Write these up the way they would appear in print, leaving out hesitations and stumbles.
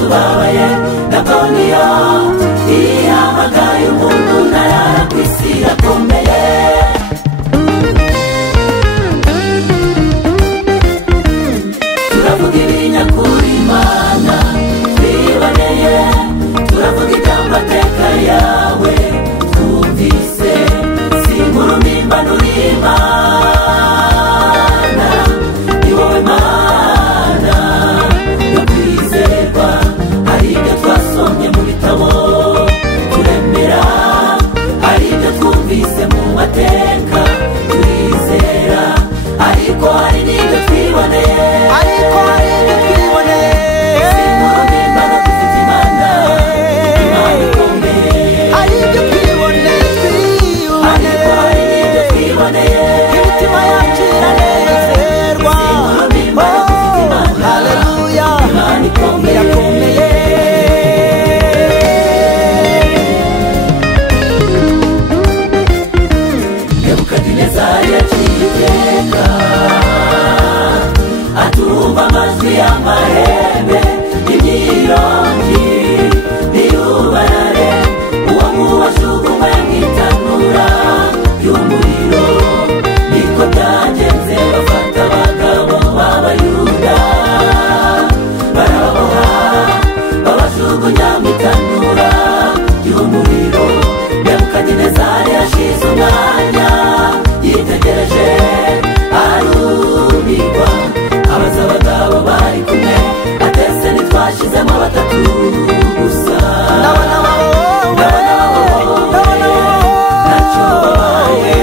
tubabaye nabwo niyo ihamagaye umuntu ntarara ku isi irakomeye. Turavuga ibinyakuri Imana twiboneye, turavuga iby'amateka yawe twumvise, si inkuru mpimbano uri Imana, ni wowe Mana yo kwizerwa. Hari ibyo twasomye mu bitabo turemera, hari ibyo twumvise mu mateka turizera, ariko hari n'ibyo twiboneye, ariko hari ibyo twiboneye. Si inkuru mpimbano dufite Imana, Imana ikomeye. Hari ibyo twiboneye, ariko hari n'ibyo twiboneye, imitima yacu iranezerwa. Si inkuru mpimbano dufite Imana, haleluya, Imana ikomeye. Nebukadinezari yaciye iteka, atumva amajwi y'amahembe y'imyirongi n'iyubarare, uwo muwajugunywe mw'itanura ry'umuriro. Niko byagenze, bafata abagabo b'Abayuda barababoha, babajugunya mw'itanura ry'umuriro. Nebukadinezari yashize umwanya yitegereje arumirwa, abaza abagabo bari kumwe, atese ntitwashizemo batatu gusa. Ndabona ntacyo babaye,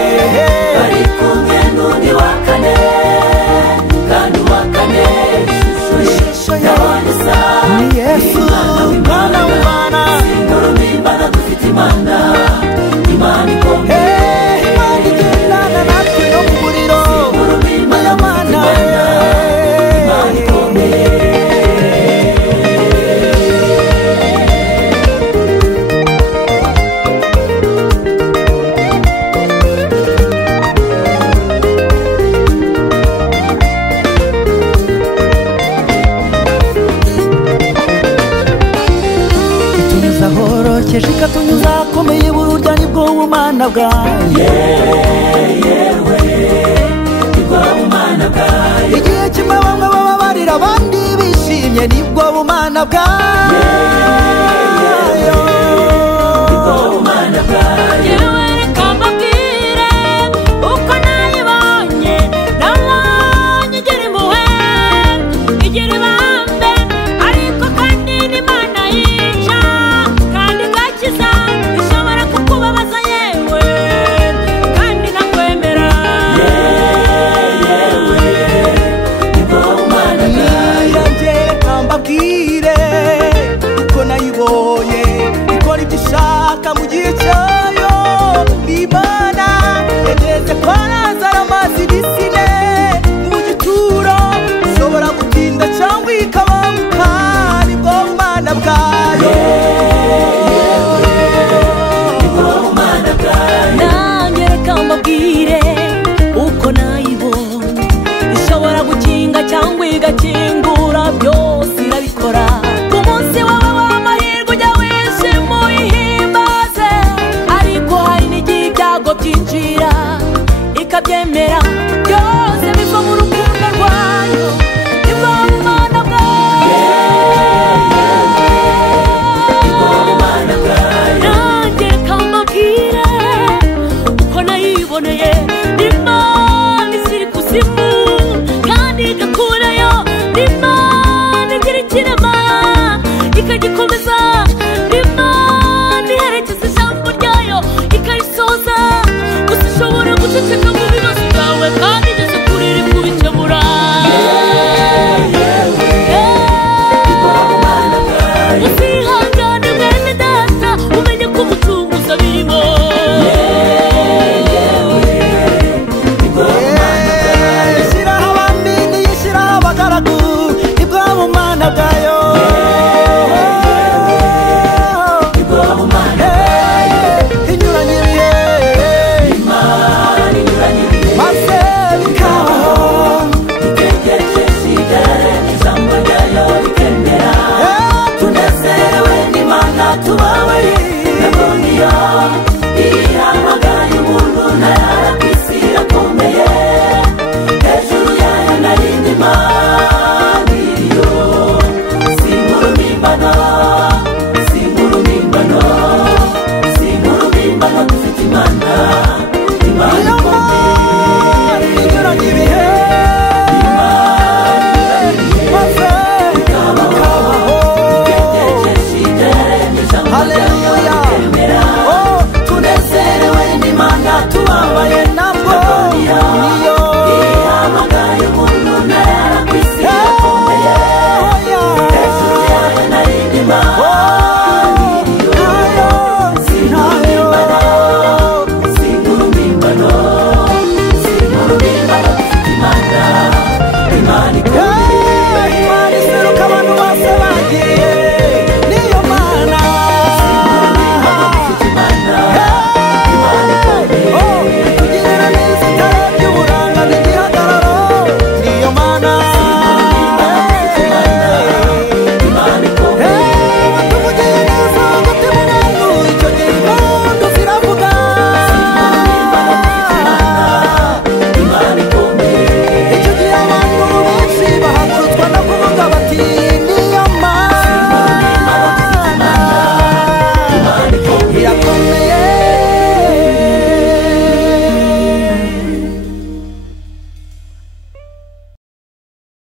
bari kumwe n'undi wa kane, kandi uwa kane ishusho ye ndabona isa ni Yesu Mwana w'Imana. Si inkuru mpimbano dufite Imana, Imana ikomeye. Imana igendana natwe no mu muriro, si inkuru mpimbano dufite Imana, Imana ikomeye. Itunyuza horokeje ikatunyuza akomeye, burya nibwo bumana bwayo. Yewe nibwo bumana bwayo. Igihe kimwe bamwe baba barira abandi bishimye, nibwo bumana bwayo.